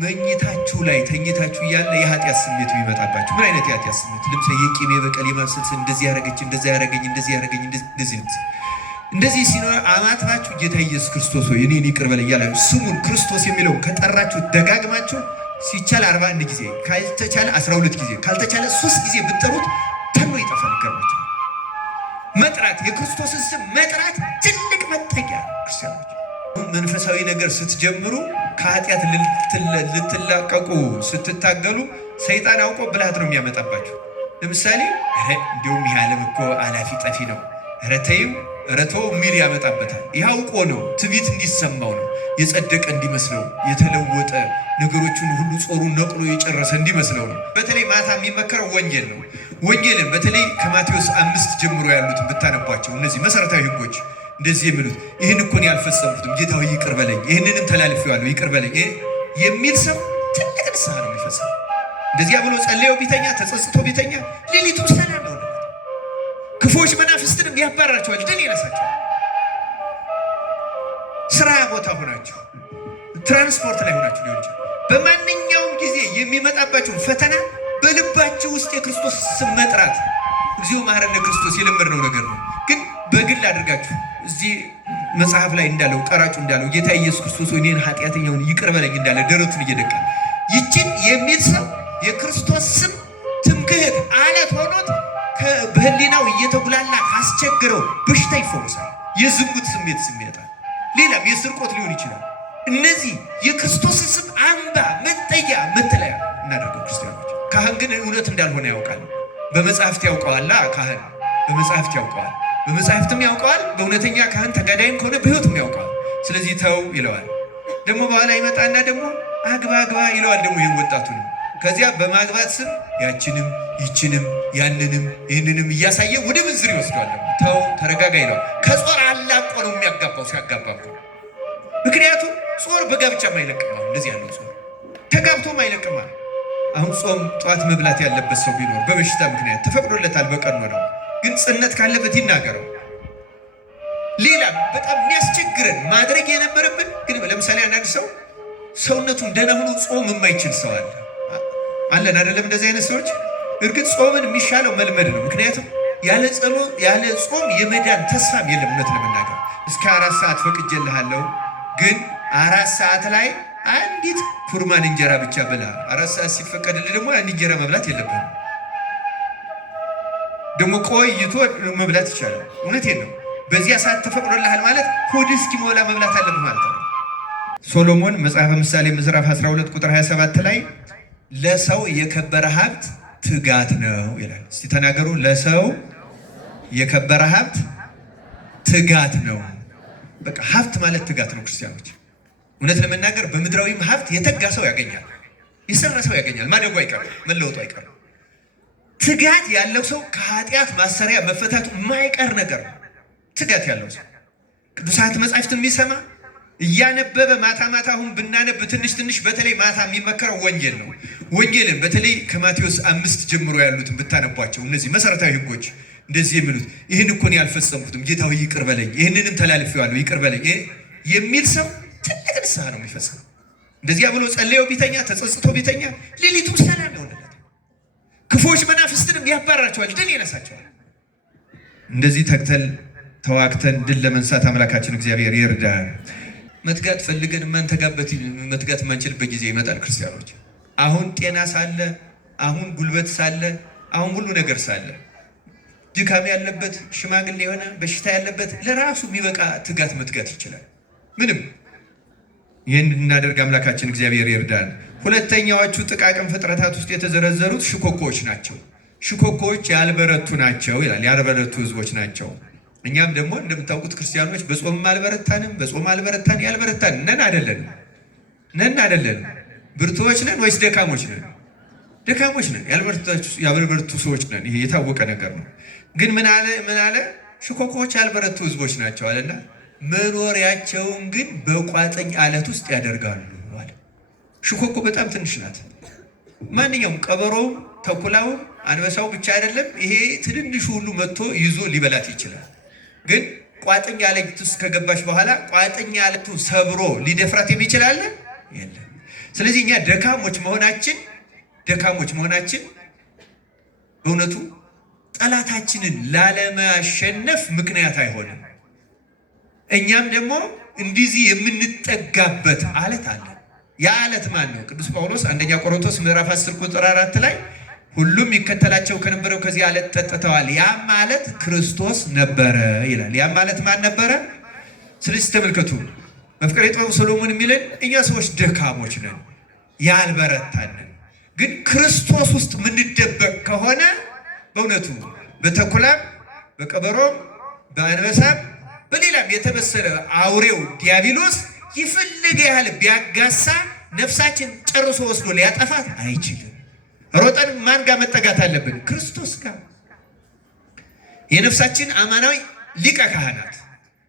መኝታችሁ ላይ ተኝታችሁ ያለ የኃጢአት ስሜት ቢመጣባችሁ ምን አይነት የኃጢአት ስሜት? ለምሳሌ የቂም የበቀል የማብሰልሰል እንደዚህ ያረገኝ እንደዚህ ሲኖር አማትባችሁ ጌታ ኢየሱስ ክርስቶስ ሆይ እኔን ይቅር በለኝ እያላችሁ ስሙን ክርስቶስ የሚለው ከጠራችሁ ደጋግማችሁ ሲቻል 41 ጊዜ ካልተቻለ 12 ጊዜ ካልተቻለ 3 ጊዜ ብትጠሩት ተኖ ይጠፋል። ገርማችሁ መጥራት የክርስቶስን ስም መጥራት ትልቅ መጠጊያ ክርስቲያኖች መንፈሳዊ ነገር ስትጀምሩ ከኃጢአት ልትላቀቁ ስትታገሉ ሰይጣን አውቆ ብልሃት ነው የሚያመጣባችሁ። ለምሳሌ እንዲሁም ይህ ዓለም እኮ አላፊ ጠፊ ነው ረተው ሚል ያመጣበታል። ይህ አውቆ ነው ትዕቢት እንዲሰማው ነው፣ የጸደቀ እንዲመስለው የተለወጠ ነገሮችን ሁሉ ጾሩን ነቅሎ የጨረሰ እንዲመስለው ነው። በተለይ ማታ የሚመከረው ወንጌል ነው። ወንጌልን በተለይ ከማቴዎስ 5 ጀምሮ ያሉትን ብታነቧቸው እነዚህ መሰረታዊ ህጎች እንደዚህ የሚሉት ይህን እኮ ያልፈጸምኩትም ጌታ ሆይ ይቅር በለኝ፣ ይህንንም ተላልፌዋለሁ ይቅር በለኝ የሚል ሰው ትልቅ ንስሐ ነው የሚፈጽመው። እንደዚያ ብሎ ጸልዮ ቢተኛ ተጸጽቶ ቢተኛ ሌሊቱም ሰላም ነው። ክፉዎች መናፍስትንም ያባራቸዋል፣ ድል ይነሳቸዋል። ስራ ቦታ ሆናችሁ ትራንስፖርት ላይ ሆናችሁ ሊሆን ይችላል። በማንኛውም ጊዜ የሚመጣባችሁ ፈተና በልባችሁ ውስጥ የክርስቶስ ስም መጥራት እግዚኦ መሐረነ ክርስቶስ የለመድነው ነገር ነው። ግን በግል አድርጋችሁ እዚህ መጽሐፍ ላይ እንዳለው ቀራጩ እንዳለው ጌታ ኢየሱስ ክርስቶስ እኔን ኃጢአተኛውን ይቅር በለኝ እንዳለ ደረቱን እየደቃ ይችን የሚል ሰው የክርስቶስ ስም ትምክህት አለት ሆኖት በህሊናው እየተጉላላ ካስቸግረው በሽታ ይፈወሳል። የዝሙት ስሜት ይመጣል። ሌላም የስርቆት ሊሆን ይችላል። እነዚህ የክርስቶስ ስም አምባ መጠጊያ መጠለያ እናደርገው ክርስቲያኖች። ካህን ግን እውነት እንዳልሆነ ያውቃል። በመጽሐፍት ያውቀዋል። ካህን በመጽሐፍት ያውቀዋል፣ በመጽሐፍትም ያውቀዋል። በእውነተኛ ካህን ተጋዳይም ከሆነ በህይወትም ያውቀዋል። ስለዚህ ተው ይለዋል። ደግሞ በኋላ ይመጣና ደግሞ አግባ ይለዋል። ደግሞ ይህን ወጣቱ ነው። ከዚያ በማግባት ስም ያችንም ይችንም ያንንም ይህንንም እያሳየ ወደ ምንዝር ይወስዷል። ተው ተረጋጋ ይለዋል። ከጾር አላቆ ነው የሚያጋባው ሲያጋባው። ምክንያቱም ጾር በጋብቻም አይለቅማል። እንደዚህ ያለው ጾር ተጋብቶም አይለቅማል። አሁን ጾም ጠዋት መብላት ያለበት ሰው ቢኖር በበሽታ ምክንያት ተፈቅዶለታል፣ በቀን ነው። ግን ጽነት ካለበት ይናገረው። ሌላ በጣም የሚያስቸግረን ማድረግ የነበረብን ግን ለምሳሌ አንዳንድ ሰው ሰውነቱን ደህና ሆኖ ጾም የማይችል ሰው አለን አይደለም? እንደዚህ አይነት ሰዎች እርግጥ ጾምን የሚሻለው መልመድ ነው። ምክንያቱም ያለ ጾም የመዳን ተስፋም የለም። እውነት ለመናገር እስከ 4 ሰዓት ፈቅጄልሃለሁ፣ ግን 4 ሰዓት ላይ አንዲት ፉርማን እንጀራ ብቻ ብላ። 4 ሰዓት ሲፈቀድልህ ደግሞ አንድ እንጀራ መብላት የለብህም። ደግሞ ቆይቶ መብላት ይቻላል። እውነቴን ነው። በዚያ ሰዓት ተፈቅዶልሃል ማለት ሆድ እስኪሞላ መብላት አለብህ ማለት ነው። ሶሎሞን መጽሐፈ ምሳሌ ምዕራፍ 12 ቁጥር 27 ላይ ለሰው የከበረ ሀብት ትጋት ነው ይላል። እስቲ ተናገሩ። ለሰው የከበረ ሀብት ትጋት ነው። በቃ ሀብት ማለት ትጋት ነው። ክርስቲያኖች እውነት ለመናገር በምድራዊም ሀብት የተጋ ሰው ያገኛል፣ የሰራ ሰው ያገኛል። ማደጉ አይቀርም፣ መለወጡ አይቀርም። ትጋት ያለው ሰው ከኃጢአት ማሰሪያ መፈታቱ የማይቀር ነገር ነው። ትጋት ያለው ሰው ቅዱሳት መጻሕፍትን የሚሰማ እያነበበ ማታ አሁን ብናነብ ትንሽ በተለይ ማታ የሚመከረው ወንጌል ነው። ወንጌልን በተለይ ከማቴዎስ 5 ጀምሮ ያሉትን ብታነቧቸው እነዚህ መሰረታዊ ህጎች እንደዚህ የሚሉት ይህን እኮ ያልፈጸምኩትም ጌታ ሆይ ይቅር በለኝ፣ ይህንንም ተላልፌዋለሁ ይቅር በለኝ የሚል ሰው ትልቅ ንስሐ ነው የሚፈጽመው። እንደዚያ ብሎ ጸልዮ ቢተኛ ተጸጽቶ ቢተኛ ሌሊቱም ሰላም ነው። ክፉዎች መናፍስትንም ያባራቸዋል፣ ድል ይነሳቸዋል። እንደዚህ ተግተን ተዋግተን ድል ለመንሳት አምላካችን እግዚአብሔር ይርዳል። መትጋት ፈልገን ማንተጋበት መትጋት ማንችልበት ጊዜ ይመጣል። ክርስቲያኖች አሁን ጤና ሳለ፣ አሁን ጉልበት ሳለ፣ አሁን ሁሉ ነገር ሳለ ድካም ያለበት ሽማግሌ የሆነ በሽታ ያለበት ለራሱ የሚበቃ ትጋት መትጋት ይችላል። ምንም ይህን እናደርግ አምላካችን እግዚአብሔር ይርዳል። ሁለተኛዎቹ ጥቃቅን ፍጥረታት ውስጥ የተዘረዘሩት ሽኮኮዎች ናቸው። ሽኮኮዎች ያልበረቱ ናቸው ይላል። ያልበረቱ ህዝቦች ናቸው። እኛም ደግሞ እንደምታውቁት ክርስቲያኖች በጾም አልበረታንም፣ በጾም አልበረታን፣ ያልበረታን ነን አይደለን? ብርቱዎች ነን ወይስ ደካሞች ነን? ደካሞች ነን፣ ያልበረቱ ሰዎች ነን። ይሄ የታወቀ ነገር ነው። ግን ምን አለ? ሽኮኮዎች ያልበረቱ ህዝቦች ናቸው አለና መኖሪያቸውን ግን በቋጥኝ አለት ውስጥ ያደርጋሉ አለ። ሽኮኮ በጣም ትንሽ ናት። ማንኛውም ቀበሮውም፣ ተኩላውም፣ አንበሳው ብቻ አይደለም፣ ይሄ ትንንሹ ሁሉ መጥቶ ይዞ ሊበላት ይችላል። ግን ቋጥኝ አለት ውስጥ ከገባች በኋላ ቋጥኝ አለቱ ሰብሮ ሊደፍራት የሚችል አለ? የለም። ስለዚህ እኛ ደካሞች መሆናችን በእውነቱ ጠላታችንን ላለማሸነፍ ምክንያት አይሆንም። እኛም ደግሞ እንደዚህ የምንጠጋበት አለት አለ። ያ አለት ማን ነው? ቅዱስ ጳውሎስ አንደኛ ቆሮንቶስ ምዕራፍ 10 ቁጥር 4 ላይ ሁሉም ይከተላቸው ከነበረው ከዚህ አለት ጠጥተዋል፣ ያም አለት ክርስቶስ ነበረ ይላል። ያም አለት ማን ነበረ? ስለዚህ ተመልከቱ፣ መፍቀሬ ጥበብ ሰሎሞን የሚለን እኛ ሰዎች ደካሞች ነን፣ ያልበረታን፣ ግን ክርስቶስ ውስጥ የምንደበቅ ከሆነ በእውነቱ በተኩላም በቀበሮም በአንበሳም በሌላም የተመሰለ አውሬው ዲያብሎስ ይፈልግ ያህል ቢያጋሳ ነፍሳችን ጨርሶ ወስዶ ሊያጠፋት አይችልም። ሮጠን ማን ጋር መጠጋት አለብን? ክርስቶስ ጋር። የነፍሳችን አማናዊ ሊቀ ካህናት፣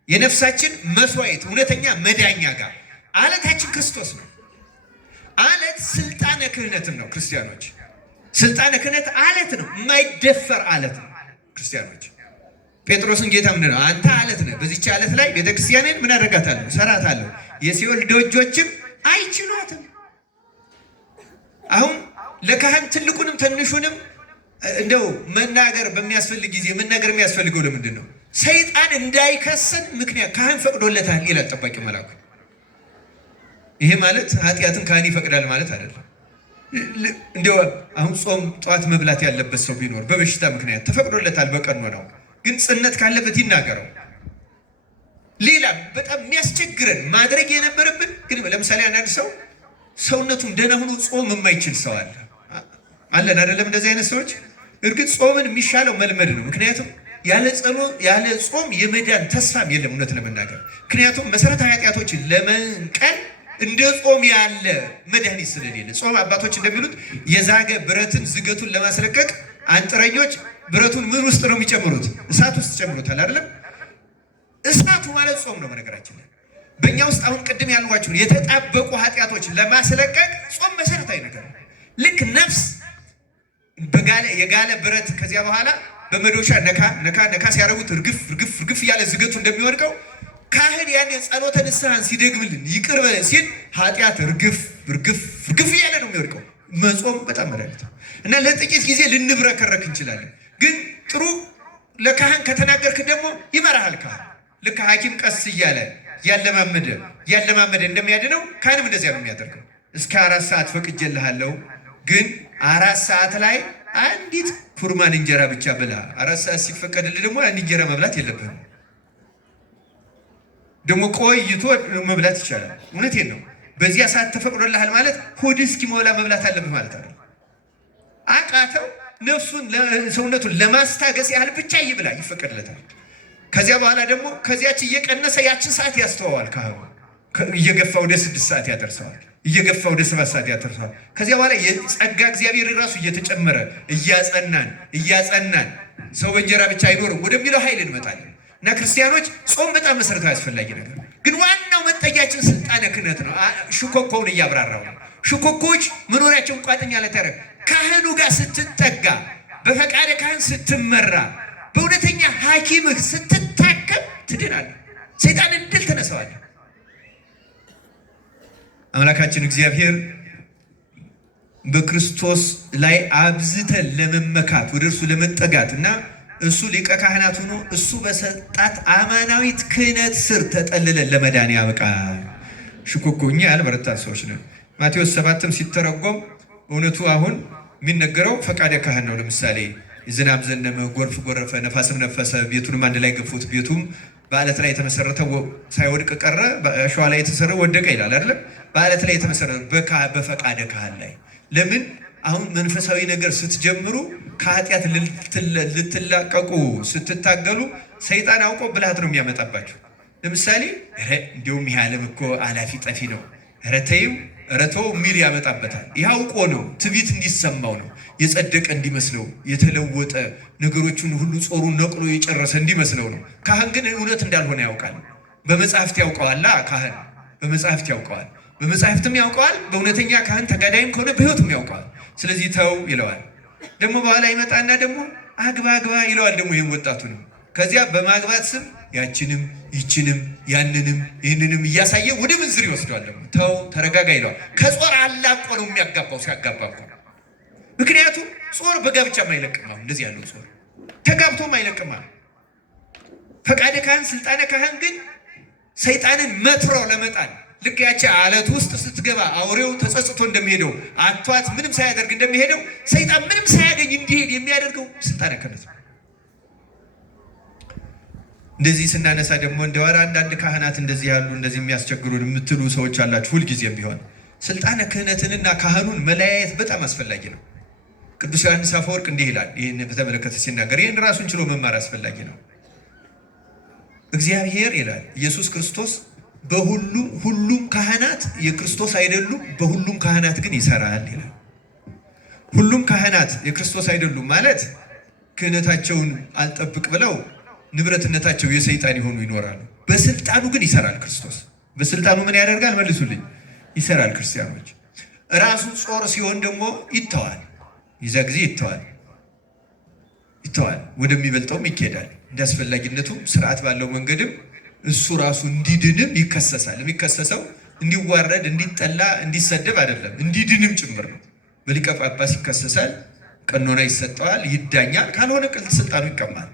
የነፍሳችን መስዋዕት፣ እውነተኛ መዳኛ ጋር አለታችን ክርስቶስ ነው። አለት ስልጣነ ክህነትም ነው። ክርስቲያኖች ስልጣነ ክህነት አለት ነው፣ የማይደፈር አለት ነው። ክርስቲያኖች ጴጥሮስን ጌታ ምንድን ነው? አንተ አለት ነህ፣ በዚች አለት ላይ ቤተክርስቲያንን ምን አደርጋታለሁ? ሰራታለሁ፣ የሲኦል ደጆችም አይችሏትም። አሁን ለካህን ትልቁንም ትንሹንም እንደው መናገር በሚያስፈልግ ጊዜ መናገር የሚያስፈልገው ለምንድን ነው? ሰይጣን እንዳይከሰን ምክንያት ካህን ፈቅዶለታል ይላል ጠባቂ መልአኩ። ይሄ ማለት ኃጢአትን ካህን ይፈቅዳል ማለት አይደለም። እንደው አሁን ጾም ጠዋት መብላት ያለበት ሰው ቢኖር በበሽታ ምክንያት ተፈቅዶለታል በቀኖናው፣ ግን ጽነት ካለበት ይናገረው። ሌላ በጣም የሚያስቸግረን ማድረግ የነበረብን ግን ለምሳሌ አንዳንድ ሰው ሰውነቱን ደህና ሆኖ ጾም የማይችል ሰው አለን አይደለም? እንደዚህ አይነት ሰዎች እርግጥ ጾምን የሚሻለው መልመድ ነው። ምክንያቱም ያለ ጾም የመዳን ተስፋም የለም እውነት ለመናገር። ምክንያቱም መሰረታዊ ኃጢአቶችን ለመንቀል እንደ ጾም ያለ መድኃኒት ስለሌለ፣ ጾም አባቶች እንደሚሉት የዛገ ብረትን ዝገቱን ለማስለቀቅ አንጥረኞች ብረቱን ምን ውስጥ ነው የሚጨምሩት? እሳት ውስጥ ጨምሩታል አይደለም? እሳቱ ማለት ጾም ነው። በነገራችን ላይ በእኛ ውስጥ አሁን ቅድም ያልኳቸውን የተጣበቁ ኃጢአቶች ለማስለቀቅ ጾም መሰረታዊ ነገር ነው። ልክ ነፍስ የጋለ ብረት ከዚያ በኋላ በመዶሻ ነካ ሲያደርጉት እርግፍ እያለ ዝገቱ እንደሚወድቀው ካህን ያን ጸሎተ ንስሐን ሲደግምልን ይቅር በለን ሲል ኃጢአት እርግፍ እያለ ነው የሚወድቀው። መጾም በጣም መድኃኒት ነው እና ለጥቂት ጊዜ ልንብረከረክ እንችላለን። ግን ጥሩ ለካህን ከተናገርክ ደግሞ ይመራሃል ካህን። ልክ ሐኪም ቀስ እያለ ያለማመደ እንደሚያድነው ካህንም እንደዚያ ነው የሚያደርገው። እስከ 4 ሰዓት ፈቅጄልሃለሁ፣ ግን 4 ሰዓት ላይ አንዲት ኩርማን እንጀራ ብቻ ብላ። 4 ሰዓት ሲፈቀድልህ ደግሞ አንድ እንጀራ መብላት የለብህም። ደግሞ ቆይቶ መብላት ይቻላል። እውነቴን ነው። በዚያ ሰዓት ተፈቅዶልሃል ማለት ሆድ እስኪሞላ መብላት አለብህ ማለት አይደል። አቃተው ነፍሱን ሰውነቱን ለማስታገስ ያህል ብቻ ይብላ፣ ይፈቀድለታል። ከዚያ በኋላ ደግሞ ከዚያች እየቀነሰ ያችን ሰዓት ያስተዋዋል። ካህኑ እየገፋ ወደ 6 ሰዓት ያደርሰዋል፣ እየገፋ ወደ 7 ሰዓት ያደርሰዋል። ከዚያ በኋላ የጸጋ እግዚአብሔር ራሱ እየተጨመረ እያጸናን ሰው በእንጀራ ብቻ አይኖርም ወደሚለው ኃይል እንመጣለን። እና ክርስቲያኖች ጾም በጣም መሰረታዊ አስፈላጊ ነገር፣ ግን ዋናው መጠጊያችን ስልጣነ ክህነት ነው። ሽኮኮውን እያብራራው ነው። ሽኮኮዎች መኖሪያቸውን ቋጥኛ ለተረፍ ካህኑ ጋር ስትጠጋ፣ በፈቃደ ካህን ስትመራ፣ በእውነተኛ ሐኪምህ ስትታከም ትድናለህ። ሰይጣንን ድል ተነሳዋለህ። አምላካችን እግዚአብሔር በክርስቶስ ላይ አብዝተን ለመመካት ወደ እርሱ ለመጠጋት እና እሱ ሊቀ ካህናት ሆኖ እሱ በሰጣት አማናዊት ክህነት ስር ተጠልለን ለመዳን ያብቃል። ሽኮኮ እኛ ያልበረታን ሰዎች ነን። ማቴዎስ 7ም ሲተረጎም እውነቱ አሁን የሚነገረው ፈቃደ ካህን ነው። ለምሳሌ ዝናብ ዘነመ፣ ጎርፍ ጎረፈ፣ ነፋስም ነፈሰ፣ ቤቱንም አንድ ላይ ገፉት፣ ቤቱም በአለት ላይ የተመሰረተ ሳይወድቅ ቀረ፣ በሸዋ ላይ የተሰራ ወደቀ ይላል አይደለም? በአለት ላይ የተመሰረተ በፈቃደ ካህን ላይ። ለምን አሁን መንፈሳዊ ነገር ስትጀምሩ ከኃጢአት ልትላቀቁ ስትታገሉ ሰይጣን አውቆ ብልሃት ነው የሚያመጣባቸው። ለምሳሌ እንዲሁም ይህ ዓለም እኮ አላፊ ጠፊ ነው፣ ረተው የሚል ያመጣበታል። ይህ አውቆ ነው፣ ትዕቢት እንዲሰማው ነው፣ የጸደቀ እንዲመስለው፣ የተለወጠ ነገሮቹን ሁሉ ጾሩን ነቅሎ የጨረሰ እንዲመስለው ነው። ካህን ግን እውነት እንዳልሆነ ያውቃል። በመጽሐፍት ያውቀዋል። ካህን በመጽሐፍት ያውቀዋል፣ በመጽሐፍትም ያውቀዋል። በእውነተኛ ካህን ተጋዳይም ከሆነ በሕይወትም ያውቀዋል። ስለዚህ ተው ይለዋል። ደግሞ በኋላ ይመጣና ደግሞ አግባ ይለዋል። ደግሞ ይህም ወጣቱ ነው። ከዚያ በማግባት ስም ያችንም ይችንም ያንንም ይህንንም እያሳየ ወደ ምንዝር ይወስደዋል። ደግሞ ተው ተረጋጋ ይለዋል። ከጾር አላቆ ነው የሚያጋባው ሲያጋባ እኮ። ምክንያቱም ጾር በጋብቻም አይለቅም። እንደዚህ ያለው ጾር ተጋብቶም አይለቅም። ፈቃደ ካህን ስልጣነ ካህን ግን ሰይጣንን መትሮ ለመጣል ልክ ያቺ አለት ውስጥ ስትገባ አውሬው ተጸጽቶ እንደሚሄደው አቷት ምንም ሳያደርግ እንደሚሄደው ሰይጣን ምንም ሳያገኝ እንዲሄድ የሚያደርገው ስልጣነ ክህነት ነው። እንደዚህ ስናነሳ ደግሞ እንደወራ አንዳንድ ካህናት እንደዚህ ያሉ እንደዚህ የሚያስቸግሩን የምትሉ ሰዎች አላችሁ። ሁልጊዜም ቢሆን ስልጣነ ክህነትንና ካህኑን መለያየት በጣም አስፈላጊ ነው። ቅዱስ ዮሐንስ አፈወርቅ እንዲህ ይላል። ይህን በተመለከተ ሲናገር ይህን ራሱን ችሎ መማር አስፈላጊ ነው። እግዚአብሔር ይላል ኢየሱስ ክርስቶስ ሁሉም ካህናት የክርስቶስ አይደሉም፣ በሁሉም ካህናት ግን ይሰራል ይላል። ሁሉም ካህናት የክርስቶስ አይደሉም ማለት ክህነታቸውን አልጠብቅ ብለው ንብረትነታቸው የሰይጣን የሆኑ ይኖራሉ። በስልጣኑ ግን ይሰራል ክርስቶስ። በስልጣኑ ምን ያደርጋል? መልሱልኝ። ይሰራል። ክርስቲያኖች ራሱ ጾር ሲሆን ደግሞ ይተዋል። ይዛ ጊዜ ይተዋል፣ ወደሚበልጠውም ይኬዳል። እንዳስፈላጊነቱ ስርዓት ባለው መንገድም እሱ ራሱ እንዲድንም ይከሰሳል። የሚከሰሰው እንዲዋረድ፣ እንዲጠላ፣ እንዲሰደብ አይደለም፣ እንዲድንም ጭምር ነው። በሊቀ ጳጳስ ይከሰሳል፣ ቀኖና ይሰጠዋል፣ ይዳኛል። ካልሆነ ስልጣኑ ይቀማል።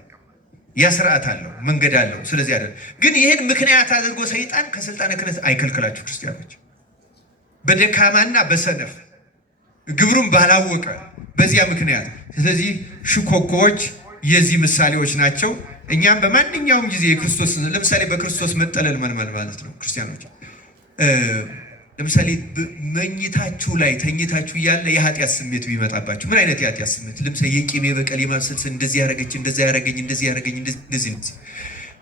ያ ስርዓት አለው፣ መንገድ አለው። ስለዚህ አይደለም ግን ይህን ምክንያት አድርጎ ሰይጣን ከስልጣነ ክህነት አይከልክላችሁ ክርስቲያኖች። በደካማና በሰነፍ ግብሩን ባላወቀ በዚያ ምክንያት። ስለዚህ ሽኮኮዎች የዚህ ምሳሌዎች ናቸው። እኛም በማንኛውም ጊዜ የክርስቶስ ለምሳሌ በክርስቶስ መጠለል ማለት ነው ክርስቲያኖች። ለምሳሌ መኝታችሁ ላይ ተኝታችሁ እያለ የኃጢአት ስሜት ቢመጣባችሁ ምን አይነት የኃጢአት ስሜት? ለምሳሌ የቂም የበቀል የማብሰልሰል እንደዚህ ያረገኝ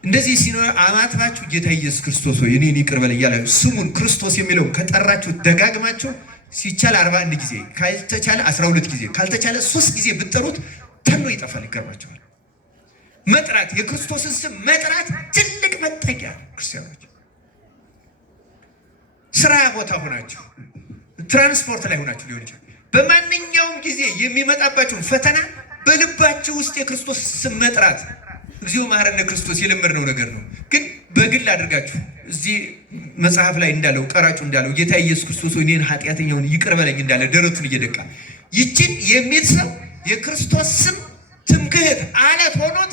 እንደዚህ ሲኖር አማትባችሁ ጌታ ኢየሱስ ክርስቶስ ሆይ እኔን ይቅር በል እያላችሁ ስሙን ክርስቶስ የሚለውን ከጠራችሁ ደጋግማችሁ ሲቻል 41 ጊዜ ካልተቻለ 12 ጊዜ ካልተቻለ 3 ጊዜ ብትጠሩት ተኖ ይጠፋል። ይገርማችኋል። መጥራት የክርስቶስን ስም መጥራት ትልቅ መጠጊያ ክርስቲያኖች። ስራ ቦታ ሆናችሁ ትራንስፖርት ላይ ሆናችሁ ሊሆን ይችላል። በማንኛውም ጊዜ የሚመጣባችሁን ፈተና በልባችሁ ውስጥ የክርስቶስ ስም መጥራት እግዚኦ መሐረነ ክርስቶስ የለመድነው ነገር ነው። ግን በግል አድርጋችሁ እዚህ መጽሐፍ ላይ እንዳለው ቀራጩ እንዳለው ጌታ ኢየሱስ ክርስቶስ እኔን ኃጢአተኛውን ይቅር በለኝ እንዳለ ደረቱን እየደቃ ይችን የሚል ሰው የክርስቶስ ስም ትምክህት አለት ሆኖት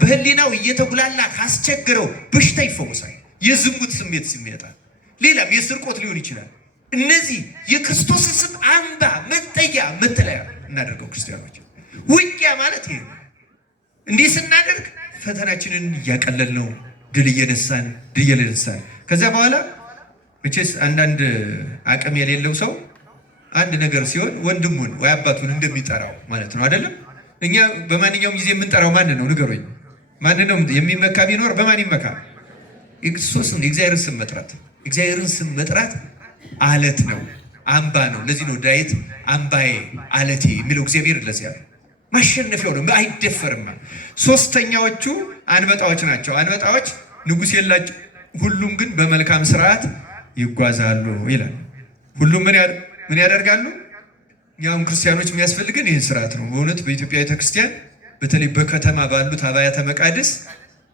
በህሊናው እየተጉላላ ካስቸግረው በሽታ ይፈወሳል። የዝሙት ስሜት ሲመጣል፣ ሌላም የስርቆት ሊሆን ይችላል። እነዚህ የክርስቶስ ስም አምባ መጠጊያ መጠለያ እናደርገው ክርስቲያኖች። ውጊያ ማለት ይሄ ነው። እንዲህ ስናደርግ ፈተናችንን እያቀለል ነው፣ ድል እየነሳን ከዚያ በኋላ መቼስ አንዳንድ አቅም የሌለው ሰው አንድ ነገር ሲሆን ወንድሙን ወይ አባቱን እንደሚጠራው ማለት ነው አይደለም? እኛ በማንኛውም ጊዜ የምንጠራው ማንን ነው? ንገሩኝ። ማንን ነው የሚመካ? ቢኖር በማን ይመካ? ክርስቶስን። የእግዚአብሔርን ስም መጥራት፣ እግዚአብሔርን ስም መጥራት አለት ነው፣ አምባ ነው። ለዚህ ነው ዳዊት አምባዬ አለቴ የሚለው። እግዚአብሔር ለዚያ ማሸነፊያው ነው፣ አይደፈርም። ሶስተኛዎቹ አንበጣዎች ናቸው። አንበጣዎች ንጉሥ የላቸው፣ ሁሉም ግን በመልካም ስርዓት ይጓዛሉ ይላል። ሁሉም ምን ያደርጋሉ? ያውም ክርስቲያኖች የሚያስፈልገን ይህን ስርዓት ነው። በእውነት በኢትዮጵያ ቤተክርስቲያን በተለይ በከተማ ባሉት አብያተ መቃድስ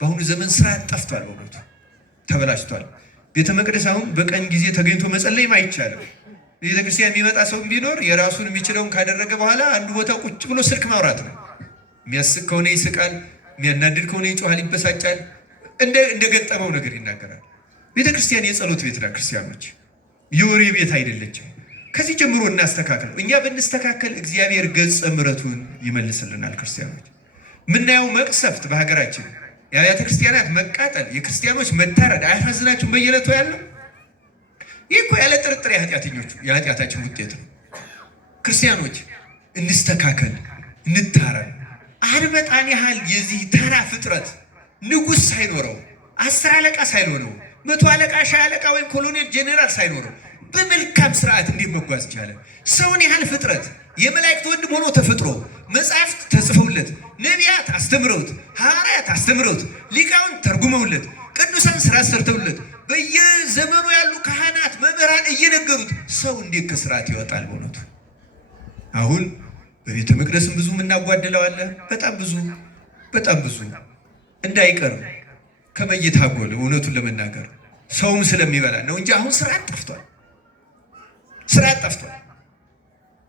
በአሁኑ ዘመን ስርዓት ጠፍቷል። በእውነቱ ተበላሽቷል። ቤተ መቅደስ አሁን በቀን ጊዜ ተገኝቶ መጸለይም አይቻልም። ቤተክርስቲያን የሚመጣ ሰው ቢኖር የራሱን የሚችለውን ካደረገ በኋላ አንዱ ቦታ ቁጭ ብሎ ስልክ ማውራት ነው። የሚያስቅ ከሆነ ይስቃል፣ የሚያናድድ ከሆነ ይጮሃል፣ ይበሳጫል፣ እንደገጠመው ነገር ይናገራል። ቤተክርስቲያን የጸሎት ቤት ናት። ክርስቲያኖች የወሬ ቤት አይደለችም። ከዚህ ጀምሮ እናስተካከል። እኛ ብንስተካከል እግዚአብሔር ገጸ ምሕረቱን ይመልስልናል። ክርስቲያኖች ምናየው መቅሰፍት በሀገራችን የአብያተ ክርስቲያናት መቃጠል፣ የክርስቲያኖች መታረድ አያሳዝናችሁም? በየዕለቱ ያለው ይህ እኮ ያለ ጥርጥር የኃጢአታችን ውጤት ነው። ክርስቲያኖች እንስተካከል፣ እንታረም። አንበጣን ያህል የዚህ ተራ ፍጥረት ንጉሥ ሳይኖረው 10 አለቃ ሳይኖረው 100 አለቃ፣ ሻህ አለቃ ወይም ኮሎኔል ጄኔራል ሳይኖረው በመልካም ስርዓት እንዴት መጓዝ ይቻለ? ሰውን ያህል ፍጥረት የመላእክት ወንድም ሆኖ ተፈጥሮ መጽሐፍት ተጽፈውለት፣ ነቢያት አስተምረውት፣ ሐዋርያት አስተምረውት፣ ሊቃውንት ተርጉመውለት፣ ቅዱሳን ስራ ሰርተውለት፣ በየዘመኑ ያሉ ካህናት መምህራን እየነገሩት ሰው እንዴት ከስርዓት ይወጣል? በእውነቱ አሁን በቤተ መቅደስም ብዙ የምናጓድለው አለ። በጣም ብዙ እንዳይቀር ከመይታጎል እውነቱን ለመናገር ሰውም ስለሚበላ ነው እንጂ አሁን ስርዓት ጠፍቷል።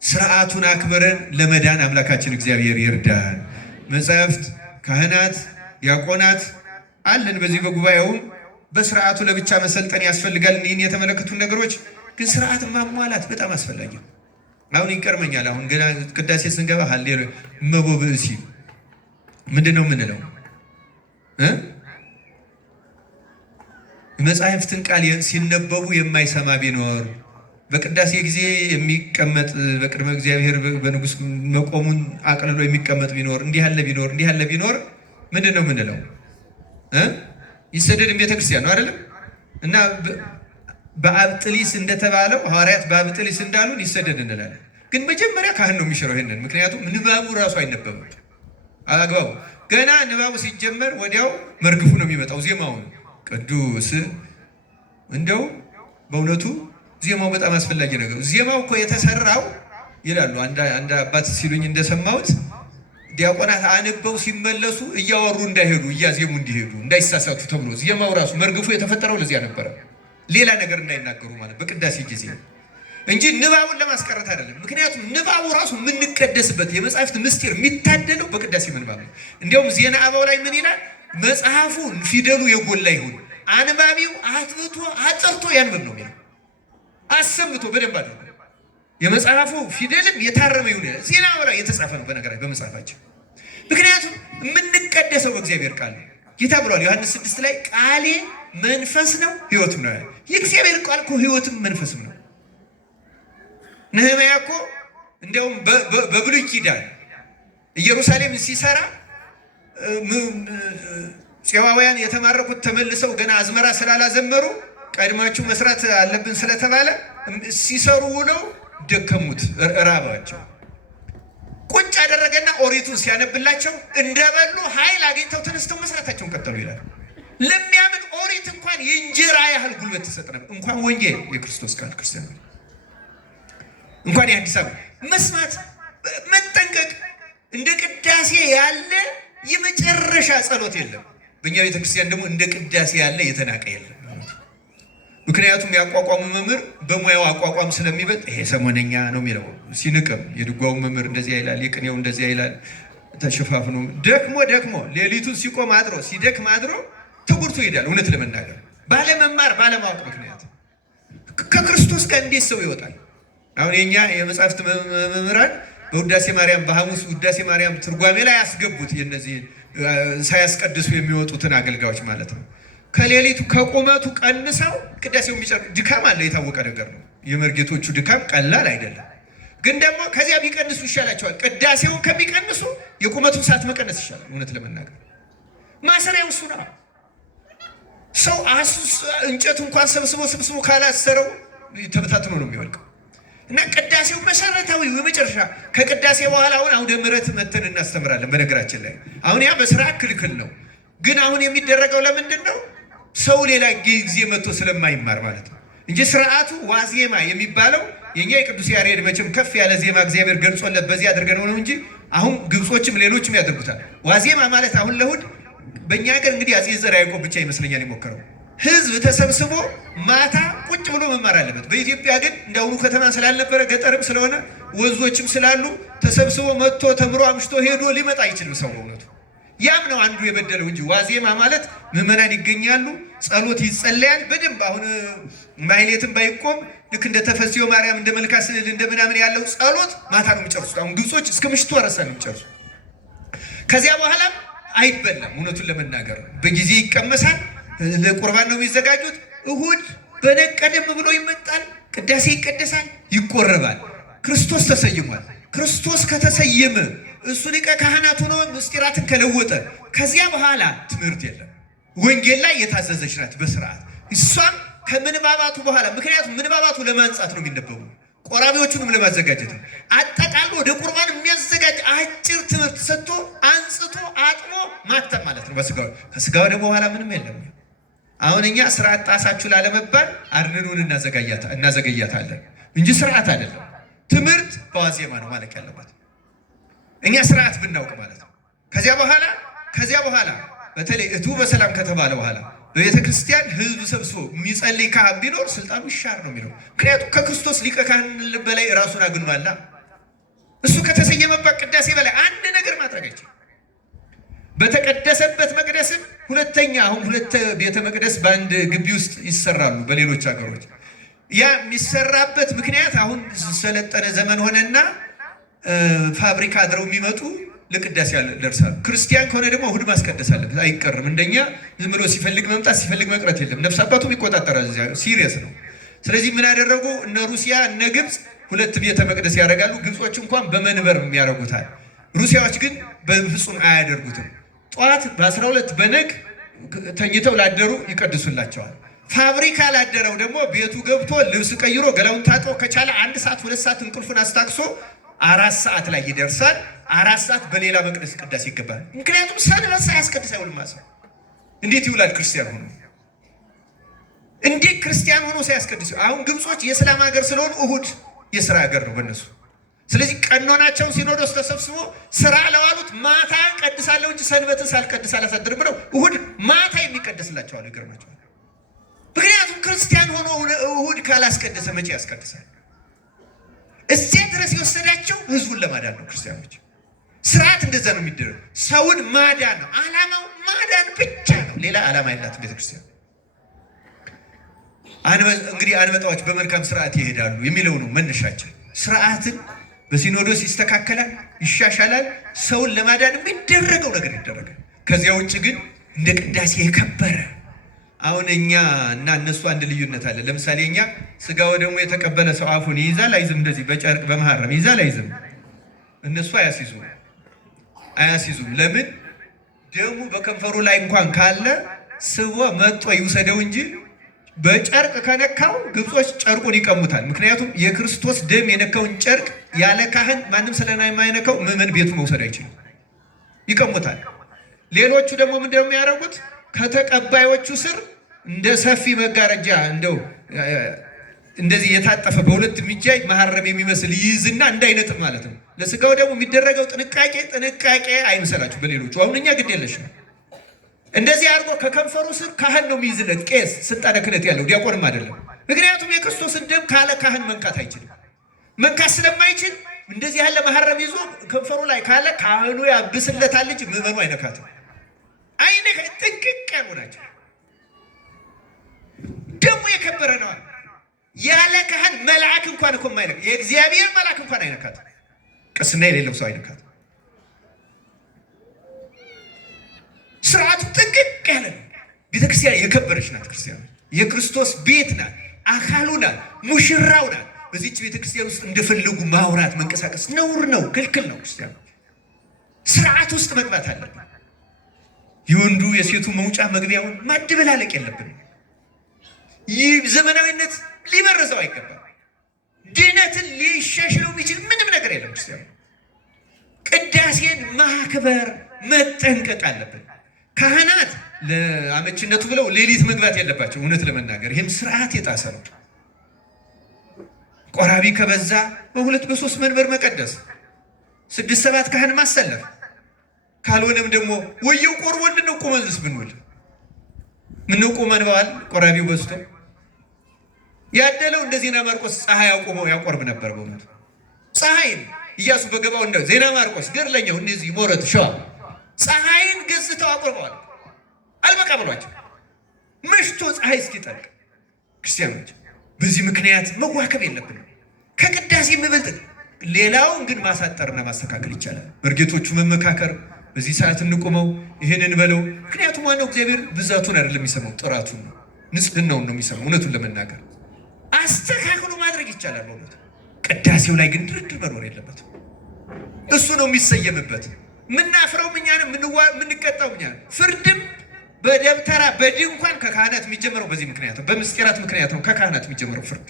ስርዓቱን አክብረን ለመዳን አምላካችን እግዚአብሔር ይርዳን። መጻሕፍት፣ ካህናት፣ ዲያቆናት አለን። በዚህ በጉባኤውም በስርዓቱ ለብቻ መሰልጠን ያስፈልጋል። ይህን የተመለከቱ ነገሮች ግን ስርዓት ማሟላት በጣም አስፈላጊ ነው። አሁን ይቀርመኛል። አሁን ገና ቅዳሴ ስንገባ ሃሌሉያ እመቦ ብእሲ ምንድን ነው የምንለው? መጻሕፍትን ቃል ሲነበቡ የማይሰማ ቢኖር በቅዳሴ ጊዜ የሚቀመጥ በቅድመ እግዚአብሔር በንጉሥ መቆሙን አቅልሎ የሚቀመጥ ቢኖር እንዲህ ያለ ቢኖር ምንድን ነው የምንለው? ይሰደድም ቤተክርስቲያን ነው አይደለም? እና በአብጥሊስ እንደተባለው ሐዋርያት በአብጥሊስ እንዳሉን ይሰደድ እንላለን። ግን መጀመሪያ ካህን ነው የሚሽረው ይሄንን። ምክንያቱም ንባቡ ራሱ አይነበብም አላግባቡ። ገና ንባቡ ሲጀመር ወዲያው መርግፉ ነው የሚመጣው፣ ዜማውን ቅዱስ። እንደው በእውነቱ ዜማው በጣም አስፈላጊ ነገር። ዜማው እኮ የተሰራው ይላሉ አንድ አባት ሲሉኝ እንደሰማሁት ዲያቆናት አንበው ሲመለሱ እያወሩ እንዳይሄዱ እያዜሙ እንዲሄዱ እንዳይሳሳቱ ተብሎ ዜማው ራሱ መርግፉ የተፈጠረው ለዚያ ነበረ። ሌላ ነገር እንዳይናገሩ ማለት በቅዳሴ ጊዜ እንጂ ንባቡን ለማስቀረት አይደለም። ምክንያቱም ንባቡ ራሱ የምንቀደስበት የመጽሐፍት ምስጢር የሚታደለው በቅዳሴ ምንባብ ነው። እንዲያውም ዜና አበው ላይ ምን ይላል? መጽሐፉ ፊደሉ የጎላ ይሁን፣ አንባቢው አጥብቶ አጥርቶ ያንብብ ነው የሚለው። አሰምቶ በደንብ አድርጎ የመጽሐፉ ፊደልም የታረመ ይሁን። ዜና አበው ላይ የተጻፈ ነው በነገራችን በመጽሐፋችን። ምክንያቱም የምንቀደሰው በእግዚአብሔር ቃል ነው። ጌታ ብሏል ዮሐንስ 6 ላይ ቃሌ መንፈስ ነው ሕይወትም ነው። የእግዚአብሔር ቃል እኮ ሕይወትም መንፈስም ነው። ነህምያ እኮ እንዲያውም በብሉይ ኪዳን ኢየሩሳሌም ሲሰራ ፄዋውያን የተማረኩት ተመልሰው ገና አዝመራ ስላላዘመሩ ቀድማችሁ መስራት አለብን ስለተባለ ሲሰሩ ውለው ደከሙት፣ ራባቸው። ቁጭ አደረገና ኦሪቱን ሲያነብላቸው እንደበሉ ኃይል አግኝተው ተነስተው መስራታቸውን ቀጠሉ ይላል። ለሚያምን ኦሪት እንኳን የእንጀራ ያህል ጉልበት ትሰጥ ነበር። እንኳን ወንጌል የክርስቶስ ቃል ክርስቲያን እንኳን የአዲስ አበባ መስማት መጠንቀቅ። እንደ ቅዳሴ ያለ የመጨረሻ ጸሎት የለም። በእኛ ቤተክርስቲያን ደግሞ እንደ ቅዳሴ ያለ የተናቀ የለም። ምክንያቱም ያቋቋሙ መምህር በሙያው አቋቋም ስለሚበልጥ ይሄ ሰሞነኛ ነው የሚለው ሲንቅም፣ የድጓው መምህር እንደዚያ ይላል፣ የቅኔው እንደዚያ ይላል። ተሸፋፍኖ ደክሞ ሌሊቱን ሲቆም አድሮ ሲደክም አድሮ ተጎድቶ ይሄዳል። እውነት ለመናገር ባለመማር ባለማወቅ ምክንያት ከክርስቶስ ጋር እንዴት ሰው ይወጣል? አሁን የኛ የመጽሐፍት መምህራን በውዳሴ ማርያም በሐሙስ ውዳሴ ማርያም ትርጓሜ ላይ ያስገቡት የነዚህ ሳያስቀድሱ የሚወጡትን አገልጋዮች ማለት ነው። ከሌሊቱ ከቁመቱ ቀንሰው ቅዳሴው የሚጨርሱ ድካም አለ፣ የታወቀ ነገር ነው። የመርጌቶቹ ድካም ቀላል አይደለም። ግን ደግሞ ከዚያ ቢቀንሱ ይሻላቸዋል። ቅዳሴውን ከሚቀንሱ የቁመቱን ሰዓት መቀነስ ይሻላል። እውነት ለመናገር ማሰሪያው እሱ ነው። ሰው እንጨት እንኳን ሰብስቦ ካላሰረው ተበታትኖ ነው የሚወልቀው። እና ቅዳሴው መሰረታዊ የመጨረሻ ከቅዳሴ በኋላ አሁን አውደ ምሕረት መተን እናስተምራለን። በነገራችን ላይ አሁን ያ በስራ ክልክል ነው። ግን አሁን የሚደረገው ለምንድን ነው? ሰው ሌላ ጊዜ መጥቶ ስለማይማር ማለት ነው እንጂ ስርዓቱ ዋዜማ የሚባለው የኛ የቅዱስ ያሬድ መቼም ከፍ ያለ ዜማ እግዚአብሔር ገልጾለት በዚህ አድርገነው ነው እንጂ አሁን ግብጾችም ሌሎችም ያደርጉታል። ዋዜማ ማለት አሁን ለእሑድ በእኛ ሀገር እንግዲህ አፄ ዘርዓ ያዕቆብ ብቻ ይመስለኛል የሞከረው። ህዝብ ተሰብስቦ ማታ ቁጭ ብሎ መማር አለበት። በኢትዮጵያ ግን እንዳሁኑ ከተማ ስላልነበረ ገጠርም ስለሆነ ወንዞችም ስላሉ ተሰብስቦ መጥቶ ተምሮ አምሽቶ ሄዶ ሊመጣ አይችልም ሰው በእውነቱ። ያም ነው አንዱ የበደለው እንጂ ዋዜማ ማለት ምዕመናን ይገኛሉ፣ ጸሎት ይጸለያል በደንብ። አሁን ማህሌትም ባይቆም ልክ እንደ ተፈስዮ ማርያም እንደ መልካ ስዕል እንደ ምናምን ያለው ጸሎት ማታ ነው የሚጨርሱት። አሁን ግብጾች እስከ ምሽቱ አረሳ ነው የሚጨርሱት። ከዚያ በኋላ አይበላም። እውነቱን ለመናገር በጊዜ ይቀመሳል። ለቁርባን ነው የሚዘጋጁት። እሁድ በነቀደም ብሎ ይመጣል፣ ቅዳሴ ይቀደሳል፣ ይቆረባል። ክርስቶስ ተሰይሟል። ክርስቶስ ከተሰየመ እሱ ሊቀ ካህናት ሆኖ ምስጢራትን ከለወጠ ከዚያ በኋላ ትምህርት የለም። ወንጌል ላይ የታዘዘች ናት በስርዓት እሷም ከምንባባቱ በኋላ። ምክንያቱም ምንባባቱ ለማንጻት ነው የሚነበቡ፣ ቆራቢዎቹንም ለማዘጋጀት ነው። አጠቃሎ ወደ ቁርባን የሚያዘጋጅ አጭር ትምህርት ሰጥቶ አንጽቶ አጥቦ ማተም ማለት ነው በስጋው። ከስጋ ወደ በኋላ ምንም የለም። አሁን እኛ ስርዓት ጣሳችሁ ላለመባል አርንኑን እናዘገያታለን እንጂ ስርዓት አይደለም። ትምህርት በዋዜማ ነው ማለቅ ያለበት። እኛ ስርዓት ብናውቅ ማለት ነው። ከዚያ በኋላ በተለይ እቱ በሰላም ከተባለ በኋላ በቤተ ክርስቲያን ህዝብ ሰብስቦ የሚጸልይ ካህን ቢኖር ስልጣኑ ይሻር ነው የሚለው። ምክንያቱም ከክርስቶስ ሊቀ ካህን በላይ ራሱን አግኗላ። እሱ ከተሰየመበት ቅዳሴ በላይ አንድ ነገር ማድረግ አይችልም። በተቀደሰበት መቅደስም አሁን ሁለት ቤተ መቅደስ በአንድ ግቢ ውስጥ ይሰራሉ በሌሎች ሀገሮች። ያ የሚሰራበት ምክንያት አሁን ሰለጠነ ዘመን ሆነና ፋብሪካ አድረው የሚመጡ ለቅዳሴ ያደርሳሉ። ክርስቲያን ከሆነ ደግሞ እሑድ ማስቀደስ አለበት፣ አይቀርም። እንደኛ ዝም ብሎ ሲፈልግ መምጣት ሲፈልግ መቅረት የለም። ነፍስ አባቱም ይቆጣጠራል። ሲሪየስ ነው። ስለዚህ ምን ያደረጉ እነ ሩሲያ እነ ግብፅ ሁለት ቤተ መቅደስ ያደርጋሉ። ግብጾች እንኳን በመንበር ያደርጉታል። ሩሲያዎች ግን በፍጹም አያደርጉትም። ጠዋት በ12 በነግ ተኝተው ላደሩ ይቀድሱላቸዋል። ፋብሪካ ላደረው ደግሞ ቤቱ ገብቶ ልብስ ቀይሮ ገላውን ታጥቦ ከቻለ 1 ሰዓት 2 ሰዓት እንቅልፉን አስታክሶ 4 ሰዓት ላይ ይደርሳል። 4 ሰዓት በሌላ መቅደስ ቅዳሴ ይገባል። ምክንያቱም ሰንበት ሳያስቀድስ አይውልም። እንዴት ይውላል ክርስቲያን ሆኖ? እንዴት ክርስቲያን ሆኖ ሳያስቀድስ? አሁን ግብጾች የእስላም ሀገር ስለሆኑ እሑድ የሥራ ሀገር ነው በእነሱ። ስለዚህ ቀኖናቸውን ሲኖዶስ ተሰብስቦ ስራ ለዋሉት ማታ ቀድሳለሁ እንጂ ሰንበትን ሳልቀድስ አላሳድርም ብለው እሑድ ማታ የሚቀደስላቸዋል። ይገርማቸዋል። ምክንያቱም ክርስቲያን ሆኖ እሑድ ካላስቀደሰ መቼ ያስቀድሳል? እዚያ ድረስ የወሰዳቸው ህዝቡን ለማዳን ነው። ክርስቲያኖች ስርዓት እንደዛ ነው የሚደረግ። ሰውን ማዳን ነው ዓላማው፣ ማዳን ብቻ ነው። ሌላ ዓላማ የላትም ቤተክርስቲያን። እንግዲህ አንበጣዎች በመልካም ስርዓት ይሄዳሉ የሚለው ነው መነሻችን። ስርዓትን በሲኖዶስ ይስተካከላል፣ ይሻሻላል። ሰውን ለማዳን የሚደረገው ነገር ይደረጋል። ከዚያ ውጭ ግን እንደ ቅዳሴ የከበረ አሁን እኛ እና እነሱ አንድ ልዩነት አለ። ለምሳሌ እኛ ስጋ ወደሙ የተቀበለ ሰው አፉን ይይዛል አይዝም? እንደዚህ በጨርቅ በመሐረም ይይዛል አይዝም? እነሱ አያስይዙም። ለምን? ደሙ በከንፈሩ ላይ እንኳን ካለ ስቦ መጦ ይውሰደው እንጂ በጨርቅ ከነካው ግብጾች ጨርቁን ይቀሙታል። ምክንያቱም የክርስቶስ ደም የነካውን ጨርቅ ያለ ካህን ማንም ስለማይነካው ምዕመን ቤቱ መውሰድ አይችልም፣ ይቀሙታል። ሌሎቹ ደግሞ ምንድነው የሚያደርጉት? ከተቀባዮቹ ስር እንደ ሰፊ መጋረጃ እንደዚህ የታጠፈ በሁለት የሚጃይ መሐረም የሚመስል ይይዝና እንዳይነጥፍ ማለት ነው። ለስጋው ደግሞ የሚደረገው ጥንቃቄ አይምሰላችሁ በሌሎቹ። አሁን እኛ ግድ የለሽ ነው። እንደዚህ አድርጎ ከከንፈሩ ስር ካህን ነው የሚይዝለት፣ ቄስ ስልጣነ ክህነት ያለው ዲያቆንም አይደለም። ምክንያቱም የክርስቶስን ደም ካለ ካህን መንካት አይችልም። መንካት ስለማይችል እንደዚህ ያለ መሐረም ይዞ ከንፈሩ ላይ ካለ ካህኑ ያብስለታል እንጂ ምዕመኑ አይነካትም። ጥንቅቅ ያሉ ናቸው። ደግሞ የከበረ ነዋል። ያለ ካህን መልአክ እንኳን እኮ የማይነካ የእግዚአብሔር መልአክ እንኳን አይነካት። ቅስና የሌለው ሰው አይነካት። ስርዓቱ ጥንቅቅ ያለ ነው። ቤተክርስቲያን የከበረች ናት። ክርስቲያን የክርስቶስ ቤት ናት፣ አካሉ ናት፣ ሙሽራው ናት። በዚች ቤተክርስቲያን ውስጥ እንደፈለጉ ማውራት መንቀሳቀስ ነውር ነው፣ ክልክል ነው። ክርስቲያን ስርዓት ውስጥ መግባት አለብን። የወንዱ የሴቱ መውጫ መግቢያውን ማድበላለቅ የለብንም። ይህ ዘመናዊነት ሊበረዘው አይገባም። ድነትን ሊሻሽለው የሚችል ምንም ነገር የለም። ክርስቲያኑ ቅዳሴን ማክበር መጠንቀቅ አለብን። ካህናት ለአመችነቱ ብለው ሌሊት መግባት የለባቸው። እውነት ለመናገር ይህም ስርዓት የጣሰ ነው። ቆራቢ ከበዛ በ2 በ3 መንበር መቀደስ፣ 6 7 ካህን ማሰለፍ፣ ካልሆነም ደግሞ ወየው ቆርቦ እንድነው ቆመንስ ብንውል ምነው ቆመን በዓል ቆራቢው በዝቶ ያደለው እንደ ዜና ማርቆስ ፀሐይ አቁመው ያቆርብ ነበር። በእውነቱ ፀሐይን ኢያሱ በገባው እንደ ዜና ማርቆስ ገድለኛው እነዚህ ሞረት ሸዋ ፀሐይን ገዝተው አቆርበዋል። አልበቃ ብሏቸው መሽቶ ፀሐይ እስኪጠልቅ። ክርስቲያኖች በዚህ ምክንያት መዋከብ የለብንም። ከቅዳሴ የሚበልጥ ሌላውን ግን ማሳጠርና ማስተካከል ይቻላል። መርጌቶቹ መመካከር፣ በዚህ ሰዓት እንቁመው፣ ይህንን በለው። ምክንያቱም ዋናው እግዚአብሔር ብዛቱን አይደለም የሚሰማው፣ ጥራቱን ነው፣ ንጽህናውን ነው የሚሰማው። እውነቱን ለመናገር አስተካክሎ ማድረግ ይቻላል። በእውነቱ ቅዳሴው ላይ ግን ድርድር መኖር የለበትም። እሱ ነው የሚሰየምበት። ምናፍረው እኛ ነን፣ ምንቀጣው እኛ ነን። ፍርድም በደብተራ በድንኳን ከካህናት የሚጀምረው በዚህ ምክንያት ነው፣ በምስጢራት ምክንያት ነው ከካህናት የሚጀምረው ፍርድ።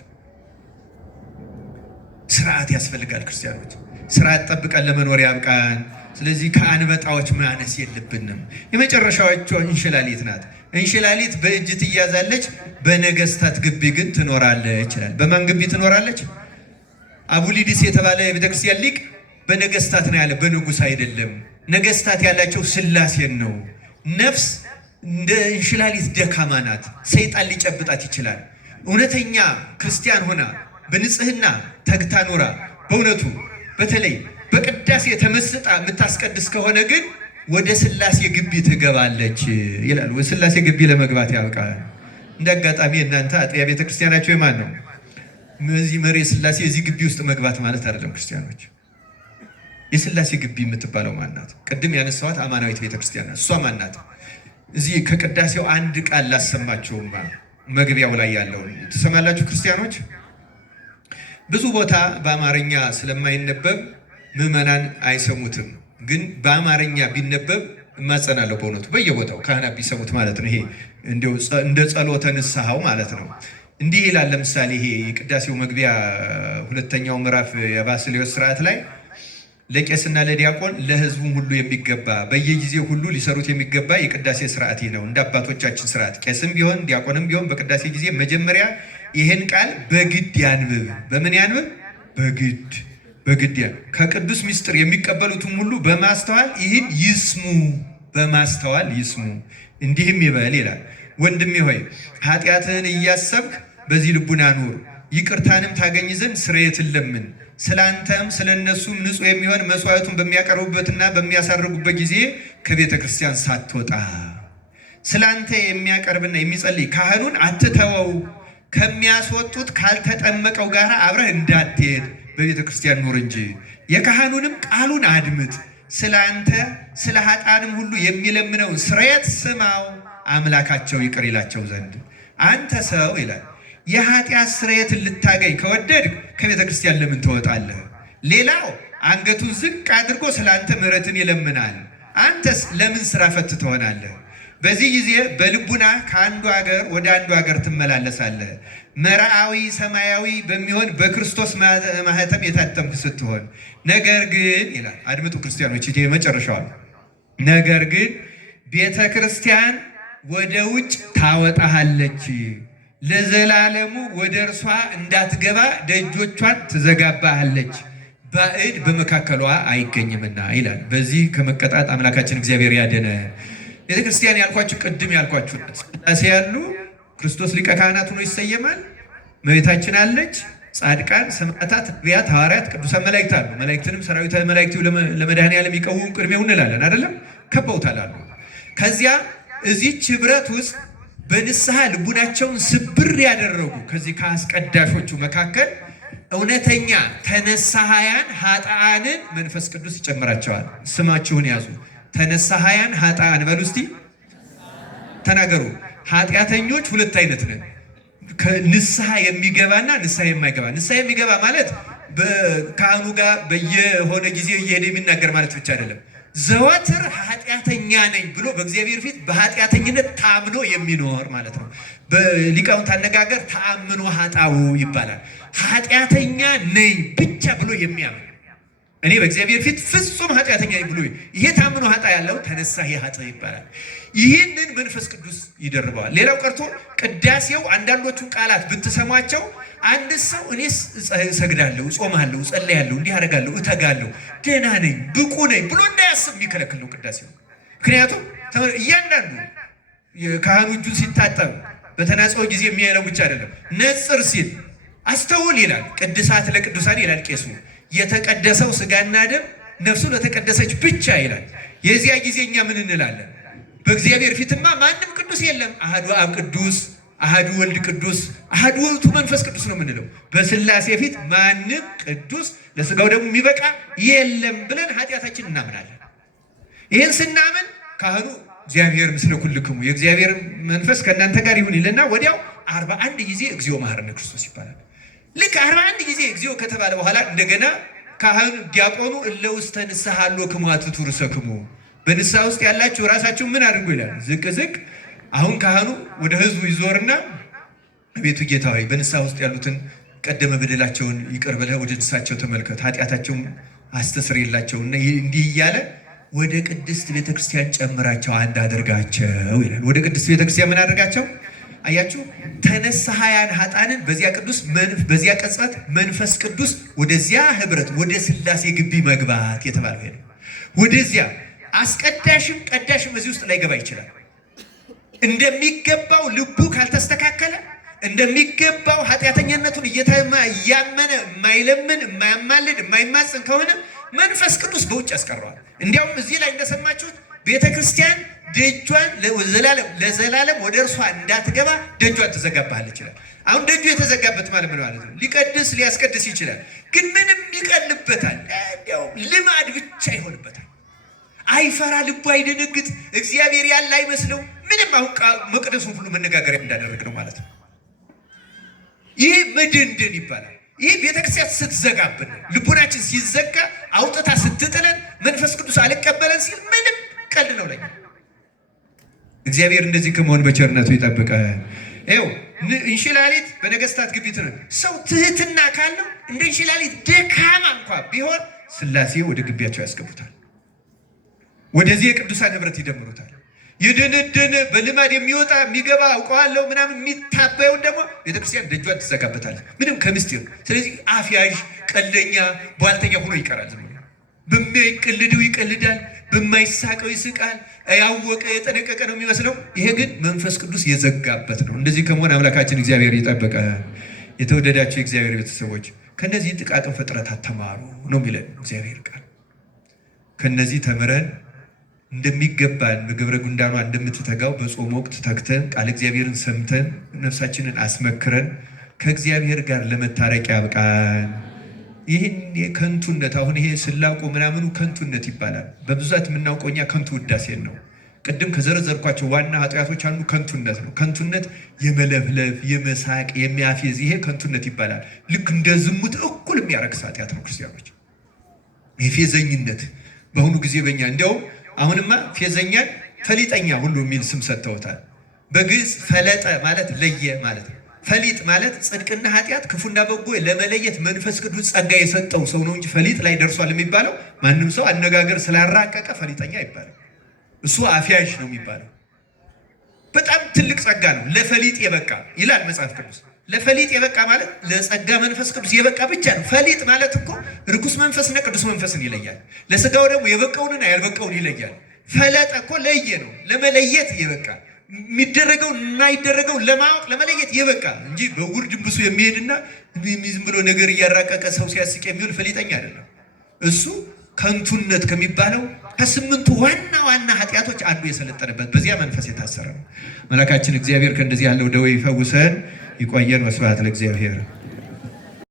ስርዓት ያስፈልጋል። ክርስቲያኖች ስርዓት ጠብቀን ለመኖር ያብቃን። ስለዚህ ከአንበጣዎች ማነስ የለብንም። የመጨረሻዎቿ እንሽላሊት ናት። እንሽላሊት በእጅ ትያዛለች፣ በነገስታት ግቢ ግን ትኖራለች ይላል። በማን ግቢ ትኖራለች? አቡሊዲስ የተባለ የቤተክርስቲያን ሊቅ በነገስታት ነው ያለ፣ በንጉስ አይደለም። ነገስታት ያላቸው ስላሴን ነው። ነፍስ እንደ እንሽላሊት ደካማ ናት። ሰይጣን ሊጨብጣት ይችላል። እውነተኛ ክርስቲያን ሆና በንጽህና ተግታ ኖራ በእውነቱ በተለይ በቅዳሴ ተመስጣ የምታስቀድስ ከሆነ ግን ወደ ሥላሴ ግቢ ትገባለች ይላል። ወደ ሥላሴ ግቢ ለመግባት ያብቃል። እንደ አጋጣሚ እናንተ አጥቢያ ቤተክርስቲያናችሁ የማን ነው? እዚህ መሪ ሥላሴ እዚህ ግቢ ውስጥ መግባት ማለት አይደለም። ክርስቲያኖች የሥላሴ ግቢ የምትባለው ማናት? ቅድም ያነሳዋት አማናዊት ቤተክርስቲያን ናት። እሷ ማናት? እዚህ ከቅዳሴው አንድ ቃል ላሰማችሁማ መግቢያው ላይ ያለውን ትሰማላችሁ ክርስቲያኖች። ብዙ ቦታ በአማርኛ ስለማይነበብ ምዕመናን አይሰሙትም። ግን በአማርኛ ቢነበብ እማጸናለሁ በእውነቱ በየቦታው ካህናት ቢሰሙት ማለት ነው። ይሄ እንደ ጸሎተ ንስሐው ማለት ነው። እንዲህ ይላል። ለምሳሌ ይሄ የቅዳሴው መግቢያ ሁለተኛው ምዕራፍ የባስልዮስ ስርዓት ላይ ለቄስና ለዲያቆን ለሕዝቡም ሁሉ የሚገባ በየጊዜው ሁሉ ሊሰሩት የሚገባ የቅዳሴ ስርዓት ይህ ነው። እንደ አባቶቻችን ስርዓት ቄስም ቢሆን ዲያቆንም ቢሆን በቅዳሴ ጊዜ መጀመሪያ ይህን ቃል በግድ ያንብብ። በምን ያንብብ? በግድ ያንብብ። ከቅዱስ ምስጢር የሚቀበሉትም ሁሉ በማስተዋል ይህን ይስሙ፣ በማስተዋል ይስሙ። እንዲህም ይበል ይላል። ወንድሜ ሆይ ኃጢአትህን እያሰብክ በዚህ ልቡና ኑር፣ ይቅርታንም ታገኝ ዘንድ ስርየትን ለምን። ስለ አንተም ስለ እነሱም ንጹሕ የሚሆን መስዋዕቱን በሚያቀርቡበትና በሚያሳርጉበት ጊዜ ከቤተ ክርስቲያን ሳትወጣ ስለ አንተ የሚያቀርብና የሚጸልይ ካህኑን አትተወው። ከሚያስወጡት ካልተጠመቀው ጋር አብረህ እንዳትሄድ በቤተ ክርስቲያን ኑር እንጂ የካህኑንም ቃሉን አድምጥ። ስለ አንተ ስለ ኃጥአንም ሁሉ የሚለምነውን ስርየት ስማው፣ አምላካቸው ይቅር ይላቸው ዘንድ። አንተ ሰው ይላል የኃጢአት ስርየትን ልታገኝ ከወደድክ ከቤተ ክርስቲያን ለምን ትወጣለህ? ሌላው አንገቱን ዝቅ አድርጎ ስለ አንተ ምሕረትን ይለምናል። አንተስ ለምን ስራ ፈት ትሆናለህ? በዚህ ጊዜ በልቡና ከአንዱ ሀገር ወደ አንዱ ሀገር ትመላለሳለህ። መርዓዊ ሰማያዊ በሚሆን በክርስቶስ ማህተም የታተምክ ስትሆን፣ ነገር ግን ይላል አድምጡ ክርስቲያኖች፣ ይሄ መጨረሻው። ነገር ግን ቤተ ክርስቲያን ወደ ውጭ ታወጣሃለች፣ ለዘላለሙ ወደ እርሷ እንዳትገባ ደጆቿን ትዘጋባሃለች፣ ባዕድ በመካከሏ አይገኝምና ይላል። በዚህ ከመቀጣት አምላካችን እግዚአብሔር ያደነ። ቤተ ክርስቲያን ያልኳችሁ ቅድም ያልኳችሁ ሥላሴ ያሉ ክርስቶስ ሊቀ ካህናት ሆኖ ይሰየማል። እመቤታችን አለች፣ ጻድቃን፣ ሰማዕታት፣ ነቢያት፣ ሐዋርያት፣ ቅዱሳን መላእክት አሉ። መላእክትንም ሰራዊተ መላእክቱ ለመድኃኔዓለም ይቀውም ቅድሜው እንላለን አይደለም? ከበውታል አሉ። ከዚያ እዚህች ህብረት ውስጥ በንስሐ ልቡናቸውን ስብር ያደረጉ ከዚህ ከአስቀዳሾቹ መካከል እውነተኛ ተነሳሃያን ኃጥአንን መንፈስ ቅዱስ ይጨምራቸዋል። ስማችሁን ያዙ። ተነሳሃያን ኃጥአን በሉ እስቲ ተናገሩ። ኃጢአተኞች ሁለት አይነት ነን። ንስሐ የሚገባና ንስሐ የማይገባ። ንስሐ የሚገባ ማለት በካህኑ ጋር በየሆነ ጊዜ እየሄደ የሚናገር ማለት ብቻ አይደለም። ዘወትር ኃጢአተኛ ነኝ ብሎ በእግዚአብሔር ፊት በኃጢአተኝነት ታምኖ የሚኖር ማለት ነው። በሊቃውንት አነጋገር ተአምኖ ኃጣው ይባላል። ኃጢአተኛ ነኝ ብቻ ብሎ የሚያምን እኔ በእግዚአብሔር ፊት ፍጹም ኃጢአተኛ ነኝ ብሎ ይሄ ታምኖ ኃጣ ያለው ተነሳሂ ኃጥእ ይባላል። ይህንን መንፈስ ቅዱስ ይደርበዋል። ሌላው ቀርቶ ቅዳሴው አንዳንዶቹን ቃላት ብትሰሟቸው አንድ ሰው እኔስ እሰግዳለሁ፣ እጾማለሁ፣ እጸልያለሁ፣ እንዲህ አደርጋለሁ፣ እተጋለሁ፣ ደህና ነኝ፣ ብቁ ነኝ ብሎ እንዳያስብ የሚከለክል ነው ቅዳሴው። ምክንያቱም እያንዳንዱ ካህኑ እጁን ሲታጠብ በተናጽኦ ጊዜ የሚያለው ብቻ አይደለም። ነጽር ሲል አስተውል ይላል። ቅድሳት ለቅዱሳን ይላል ቄሱ። የተቀደሰው ስጋና ደም ነፍሱ ለተቀደሰች ብቻ ይላል። የዚያ ጊዜ እኛ ምን እንላለን? በእግዚአብሔር ፊትማ ማንም ቅዱስ የለም። አሐዱ አብ ቅዱስ፣ አሐዱ ወልድ ቅዱስ፣ አሐዱ ውእቱ መንፈስ ቅዱስ ነው የምንለው። በሥላሴ ፊት ማንም ቅዱስ ለስጋው ደግሞ የሚበቃ የለም ብለን ኃጢአታችን እናምናለን። ይህን ስናምን ካህኑ እግዚአብሔር ምስለ ኩልክሙ የእግዚአብሔር መንፈስ ከእናንተ ጋር ይሁን ይልና ወዲያው 41 ጊዜ እግዚኦ መሐረነ ክርስቶስ ይባላል። ልክ 41 ጊዜ እግዚኦ ከተባለ በኋላ እንደገና ካህኑ ዲያቆኑ እለ ውስተ ንስሐ ሀሎክሙ አትቱ ርእሰክሙ በንስሐ ውስጥ ያላችሁ ራሳችሁ ምን አድርጉ ይላል። ዝቅ ዝቅ። አሁን ካህኑ ወደ ህዝቡ ይዞርና ቤቱ ጌታ ሆይ በንስሐ ውስጥ ያሉትን ቀደመ በደላቸውን ይቅር ብለህ ወደ ንስሐቸው ተመልከት፣ ኃጢአታቸውን አስተስርይላቸውና እንዲህ እያለ ወደ ቅድስት ቤተክርስቲያን ጨምራቸው፣ አንድ አድርጋቸው ይላል። ወደ ቅድስት ቤተክርስቲያን ምን አድርጋቸው? አያችሁ፣ ተነሳሃያን ኃጥአንን በዚያ ቅጽበት መንፈስ ቅዱስ ወደዚያ ህብረት ወደ ሥላሴ ግቢ መግባት የተባለው ሄደ። ወደዚያ አስቀዳሽም ቀዳሽም እዚህ ውስጥ ላይ ገባ ይችላል። እንደሚገባው ልቡ ካልተስተካከለ እንደሚገባው ኃጢአተኛነቱን እያመነ የማይለምን የማያማልድ የማይማጽን ከሆነ መንፈስ ቅዱስ በውጭ ያስቀረዋል። እንዲያውም እዚህ ላይ እንደሰማችሁት ቤተክርስቲያን ደጇን ለዘላለም ወደ እርሷ እንዳትገባ ደጇን ትዘጋባለች ይችላል። አሁን ደጁ የተዘጋበት ማለት ምን ማለት ነው? ሊቀድስ ሊያስቀድስ ይችላል፣ ግን ምንም ይቀልበታል። እንዲያውም ልማድ ብቻ ይሆንበታል። አይፈራ፣ ልቡ አይደነግጥ፣ እግዚአብሔር ያለ አይመስለው። ምንም አሁን መቅደሱ ሁሉ መነጋገሪያ እንዳደረግ ነው ማለት ነው። ይህ መደንደን ይባላል። ይህ ቤተክርስቲያን ስትዘጋብን ነው። ልቡናችን ሲዘጋ አውጥታ ስትጥለን መንፈስ ቅዱስ አልቀበለን ሲል ምንም ቀልድ ነው ላይ እግዚአብሔር እንደዚህ ከመሆን በቸርነቱ ይጠብቃል። ይኸው እንሽላሊት በነገስታት ግቢት ነው። ሰው ትህትና ካለው እንደ እንሽላሊት ደካማ እንኳ ቢሆን ሥላሴ ወደ ግቢያቸው ያስገቡታል። ወደዚህ የቅዱሳን ህብረት ይደምሩታል። የደነደነ በልማድ የሚወጣ የሚገባ አውቀዋለሁ ምናምን የሚታበየውን ደግሞ ቤተክርስቲያን ደጇን ትዘጋበታለች፣ ምንም ከምስጢር። ስለዚህ አፍያዥ፣ ቀልደኛ፣ ቧልተኛ ሆኖ ይቀራል። ዝም ብሎ በማይቀልደው ይቀልዳል፣ በማይሳቀው ይስቃል። ያወቀ የጠነቀቀ ነው የሚመስለው። ይሄ ግን መንፈስ ቅዱስ የዘጋበት ነው። እንደዚህ ከመሆን አምላካችን እግዚአብሔር ይጠብቃል። የተወደዳቸው የእግዚአብሔር ቤተሰቦች ከነዚህ ጥቃቅን ፍጥረታት ተማሩ ነው የሚለን እግዚአብሔር ቃል። ከነዚህ ተምረን እንደሚገባን በግብረ ጉንዳኗ እንደምትተጋው በጾም ወቅት ተግተን ቃል እግዚአብሔርን ሰምተን ነፍሳችንን አስመክረን ከእግዚአብሔር ጋር ለመታረቅ ያብቃን። ይህን የከንቱነት አሁን ይሄ ስላቁ ምናምኑ ከንቱነት ይባላል። በብዛት የምናውቀው እኛ ከንቱ ውዳሴን ነው። ቅድም ከዘረዘርኳቸው ዋና ኃጢአቶች አንዱ ከንቱነት ነው። ከንቱነት የመለፍለፍ፣ የመሳቅ፣ የሚያፌዝ ይሄ ከንቱነት ይባላል። ልክ እንደ ዝሙት እኩል የሚያረክስ ኃጢአት ነው። ክርስቲያኖች የፌዘኝነት በአሁኑ ጊዜ በእኛ እንዲያውም አሁንማ ፌዘኛን ፈሊጠኛ ሁሉ የሚል ስም ሰጥተውታል። በግዕዝ ፈለጠ ማለት ለየ ማለት ነው። ፈሊጥ ማለት ጽድቅና ኃጢአት ክፉና በጎ ለመለየት መንፈስ ቅዱስ ጸጋ የሰጠው ሰው ነው እንጂ ፈሊጥ ላይ ደርሷል የሚባለው ማንም ሰው አነጋገር ስላራቀቀ ፈሊጠኛ ይባላል። እሱ አፍያዥ ነው የሚባለው። በጣም ትልቅ ጸጋ ነው። ለፈሊጥ የበቃ ይላል መጽሐፍ ቅዱስ። ለፈሊጥ የበቃ ማለት ለጸጋ መንፈስ ቅዱስ የበቃ ብቻ ነው። ፈሊጥ ማለት እኮ ርኩስ መንፈስና ቅዱስ መንፈስን ይለያል። ለስጋው ደግሞ የበቃውንና ያልበቃውን ይለያል። ፈለጠ እኮ ለየ ነው፣ ለመለየት የበቃ የሚደረገው እና ይደረገው ለማወቅ ለመለየት የበቃ እንጂ በውር ድንብሱ የሚሄድና ዝም ብሎ ነገር እያራቀቀ ሰው ሲያስቅ የሚውል ፈሊጠኛ አይደለም። እሱ ከንቱነት ከሚባለው ከስምንቱ ዋና ዋና ኃጢአቶች አንዱ የሰለጠነበት በዚያ መንፈስ የታሰረ ነው። መላካችን እግዚአብሔር ከእንደዚህ ያለው ደዌ ይፈውሰን፣ ይቆየን። ወስብሐት ለእግዚአብሔር።